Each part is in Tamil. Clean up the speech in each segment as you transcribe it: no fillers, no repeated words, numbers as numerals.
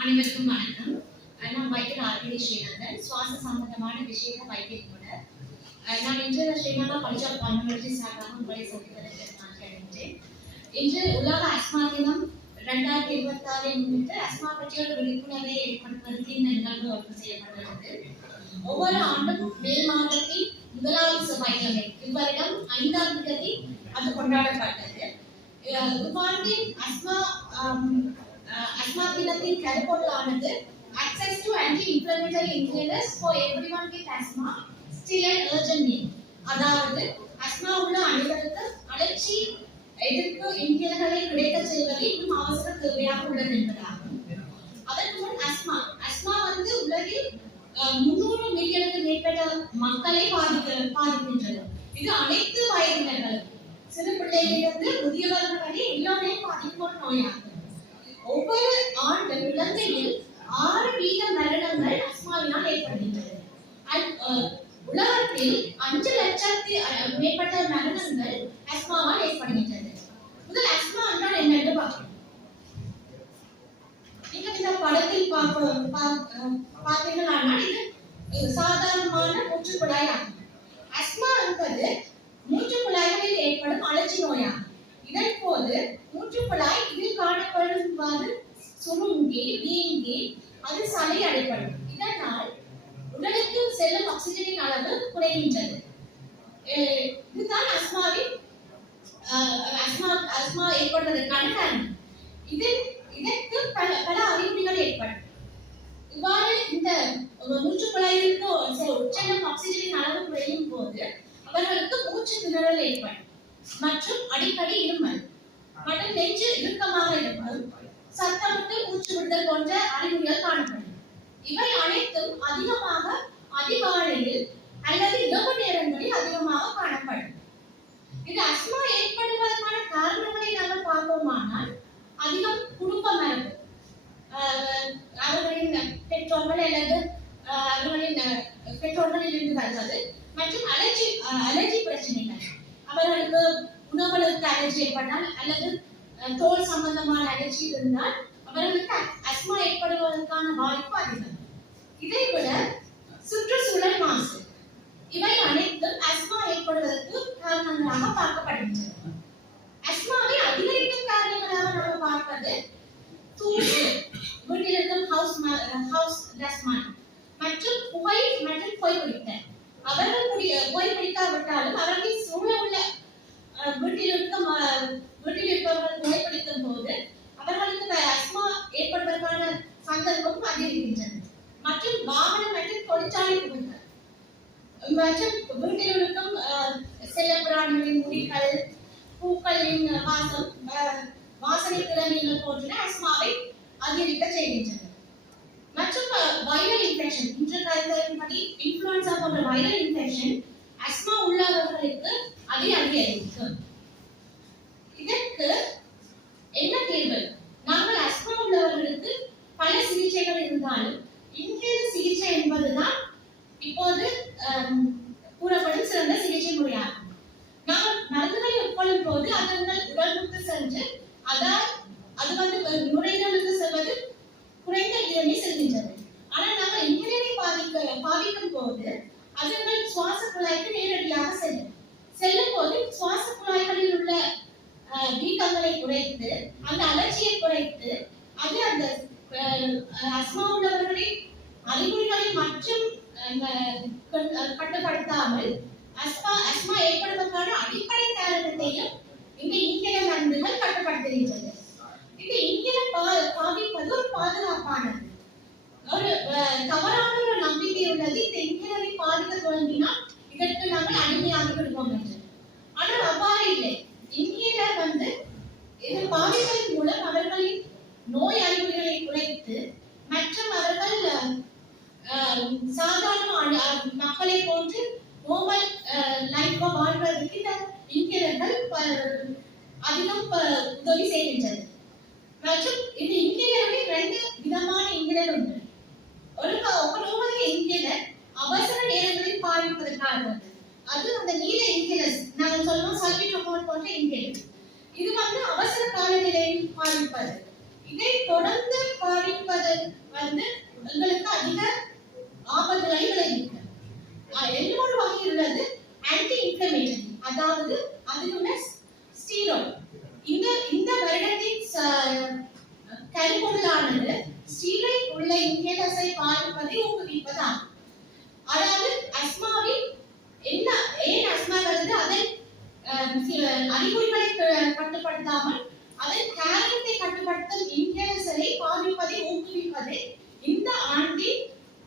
அனைவருக்கும் வணக்கம். நான் வைத்தியர் ஆர்கே ஸ்ரீநாதன். சுவாச சம்பந்தமான விஷயத்தை வைத்தியம் கூட நான் இன்று ஸ்ரீநாதா பஞ்சாப் கம்யூனிட்டி சார்பாக உங்களை சந்திப்பதற்கு நான் கிடைக்கின்றேன். இன்று உலக அஸ்மா தினம் 2026 முன்னிட்டு அஸ்மா பற்றிய ஒரு விழிப்புணர்வை ஏற்படுத்துவதற்கு இந்த நிகழ்வு ஒன்று செய்யப்பட்டுள்ளது. ஒவ்வொரு ஆண்டும் மே மாதத்தின் முதலாவது செவ்வாய்க்கிழமை இவ்வருடம் 5ஆம் தேதி அது கொண்டாடப்பட்டது. இவ்வாண்டின் அஸ்மா தினத்தின் கருப்பொருளானது access to anti-inflammatory inhalers for everyone with asthma still an urgent need. அதாவது அஸ்மா உள்ள அனைவருக்கு அலர்ஜி எதிர்ப்பு இன்ஹேலர்களை கிடைக்கச் செய்வது இன்னும் அவசர தேவையாக உள்ளது என்பதாகும். அதற்கு முன் அஸ்மா வந்து உலகில் 300 மில்லியனுக்கு மேற்பட்ட மக்களை பாதிக்கின்றது. இது அனைத்து வயதினர்களும் சிறு பிள்ளைகளிலிருந்து முதியவர்கள் வரை எல்லோரையும் பாதிக்கும் ஒரு நோயாகும். ஒவ்வொரு ஆண்டும் இலங்கையில் 6% மரணங்கள் அஸ்மாவினால் ஏற்படுகின்றது. உலகத்தில் 5 லட்சத்தி மேற்பட்ட மரணங்கள் அஸ்மாவால் ஏற்படுகின்றது. முதல் அஸ்மா என்றால் என்னென்று பார்க்கணும். நீங்க இந்த படத்தில் பார்த்தீங்கன்னா இது சாதாரணமான மூச்சுக்குழாய் ஆகும். அஸ்மா என்பது மூச்சுக்குழாய்களில் ஏற்படும் அலர்ஜி நோயாகும். இதன் போது மூச்சுக்குழாய் இதில் காணப்படுவது சுருங்கி வீங்கி அது சளி அடைப்படும். இதனால் உடலுக்கு செல்லும் ஆக்சிஜனின் அளவு குறைகின்றது. இதுதான் அஸ்மா ஏற்படுவதற்கான காரணம். இதற்கு பல அறிகுறிகள் ஏற்படும். இவ்வாறு இந்த மூச்சுக்குழாயிற்கு செல்லும் ஆக்சிஜனின் அளவு குறையும் போது அவர்களுக்கு மூச்சு திணறல் ஏற்படும் மற்றும் அடிக்கடி இருமல் மற்றும் நெஞ்சு இறுக்கமாக இருப்பது, சத்தமிட்டு மூச்சு விடுதல் போன்ற அறிகுறிகள் காணப்படும். இவை அனைத்தும் அதிகமாக அதிகாலையில் அல்லது இரவு நேரங்களில் அதிகமாக காணப்படும். இது அஸ்மா ஏற்படுவதற்கான காரணங்களை நாங்கள் பார்ப்போமானால் அதிகம் குடும்ப மரபு, அவர்களின் பெற்றோர்கள் அல்லது அவர்களின் பெற்றோர்களில் இருந்து வருவது மற்றும் அலர்ஜி பிரச்சனைகள், அவர்களுக்கு உணவுகளுக்கு அலர்ஜி ஏற்பட்டால் அல்லது தோல் சம்பந்தமான அலர்ஜி இருந்தால் அவர்களுக்கு அஸ்மா ஏற்படுவதற்கான வாய்ப்பு அதிகம். இதைவிட சுற்றுச்சூழல் மாசு, இவை அனைத்தும் அஸ்மா ஏற்படுவதற்கு காரணங்களாக பார்க்கப்படுகின்றன. அஸ்மாவை அதிகரிக்கும் காரணங்களாக நாம் பார்ப்பது தூசு, வீட்டில் இருக்கும் ஹவுஸ் டஸ்ட் மற்றும் புகை மற்றும் புகைப்பிடித்தல். அவர்கள் புகைப்பிடிக்காவிட்டாலும் அவர்கள் சூழ உள்ள வீட்டில் இருப்பவர்கள் புகைப்பிடிக்கும் போது அவர்களுக்கு அஸ்மா ஏற்படுவதற்கான சந்தர்ப்பம் அதிகரிக்கின்றது. மற்றும் வாகனம் மற்றும் தொழிற்சாலை புகைகள் மற்றும் வீட்டில் இருக்கும் செல்ல பிராணிகளின் முடிகள், பூக்களின் வாசனை திறன்கள் போன்ற அஸ்மாவை அதிகரிக்க செய்கின்றன. மற்றும் வைரல் இன்ஃபெக்ஷன், இன்று கருத்தின்படி இன்ஃப்ளூயன்சா போன்ற வைரல் இன்ஃபெக்ஷன் அஸ்மா உள்ளவர்களுக்கு அதிகரிக்கும். இதற்கு என்ன தீர்வு? நாங்கள் அஸ்மா உள்ளவர்களுக்கு பல சிகிச்சைகள் இருந்தாலும் இன்ஹேலர் சிகிச்சை என்பதுதான் இப்போது கூறப்படும் சிறந்த சிகிச்சை முறையாகும். நாங்கள் மருந்துகளை உட்கொள்ளும் போது அதங்கள் உடலுக்கு சென்று அது வந்து நுரையீரலுக்கு செல்வது குறைந்த இடமே செல்கின்றது. ஆனால் நாங்கள் இன்ஹேலரை பாதிக்கும் போது அதங்கள் சுவாச குழாய்க்கு நேரடியாக செல்லும் போது சுவாச குழாய்களில் உள்ள வீக்கங்களை குறைத்து அந்த அலர்ஜியை குறைத்து அது அந்த அஸ்மா உள்ளவர்களின் அறிகுறிகளை மற்றும் கட்டுப்படுத்தாமல் அஸ்மா ஏற்படுவதற்கான அடிப்படை காரணத்தையும் இந்த இன்ஹேலர் மருந்துகள் கட்டுப்படுத்துகின்றது. இந்த இன்ஹேலர் பாதிப்பது ஒரு பாதுகாப்பானது, ஒரு தவறான ஒரு நம்பிக்கை உள்ளது. இந்த இன்ஹேலரை பாதிக்க தொடங்கினால் இதற்கு நாங்கள் அடிமையாகி விடுவோம் என்று. ஆனால் அவ்வாறு இல்லை. இன்ஹேலர் வந்து இது பாதிப்பதன் மூலம் அவர்களின் நோய் அறிகுறிகளை குறைத்து மற்றும் அவர்கள் சாதாரண மக்களை போன்று நோபல் லைஃப் வாழ்வதற்கு இந்த இன்ஹேலர்கள் அதிகம் உதவி செய்கின்றது. மற்றும் இந்த இன்ஹேலரில் 2 விதமான இன்ஹேலர் உண்டு. ஒரு இன்ஹேலர் அவசர நேரங்களில் பாதிப்பதற்காக அது அந்த நீல இன்ஹேலர்ஸ், நாங்கள் சொல்லுவோம் சல்பிட்டோமோல் போன்ற இன்ஹேலர். இது வந்து அவசர கால நிலையில் பாதிப்பது. இதை தொடர்ந்து பாதிப்பது எங்களுக்கு அதிக ஆபத்துகளை விளைவிக்கும். இன்னொரு வகை உள்ளது ஆன்டி இன்ஃப்ளமேட்டரி, அதாவது அதிலுள்ள ஸ்டீராய்டு. இந்த வருடத்தின் கருப்பொருளானது ஸ்டீராய்டு உள்ள இன்ஹேலர்ஸை பாதிப்பதை ஊக்குவிப்பதாகும். அதாவது அஸ்மாவில் ஏன் அஸ்மா வருது, அதை அறிகுறிகளை கட்டுப்படுத்தாமல் அதன் காரணத்தை கட்டுப்படுத்தும் இன்ஹேலர்ஸை பாதிப்பதை ஊக்குவிப்பது இந்த ஆண்டின்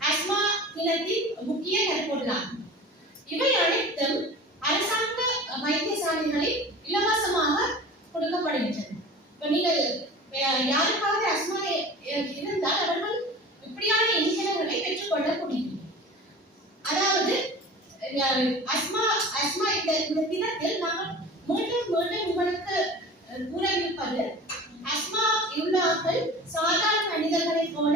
அஸ்மா தினத்தின் முக்கிய கருப்பொருளாகும். இவை அனைத்தும் அரசாங்க வைத்தியசாலைகளில் இலவசமாக கொடுக்கப்படுகின்றன. இப்ப நீங்கள் யாருக்காவது அஸ்மா இருந்தால் அவர்கள் இப்படியான இன்ஹேலர்களை பெற்றுக்கொள்ள முடியும். அதாவது அஸ்மா இந்த தினத்தில் நாங்கள் மீண்டும் உங்களுக்கு கூறவிருப்பது, அஸ்மா உள்ளவர்கள் சாதாரண மனிதர்களைப் போல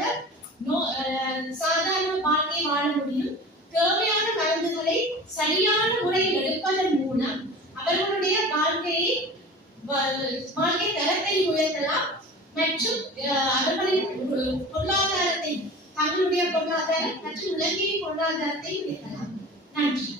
சாதாரண வாழ்க்கை வாழ முடியும். தேவையான மருந்துகளை சரியான முறையில் எடுப்பதன் மூலம் அவர்களுடைய வாழ்க்கை தரத்தை உயர்த்தலாம் மற்றும் அவர்களின் பொருளாதாரத்தை, தங்களுடைய பொருளாதாரம் மற்றும் இலங்கையின் பொருளாதாரத்தை உயர்த்தலாம். நன்றி.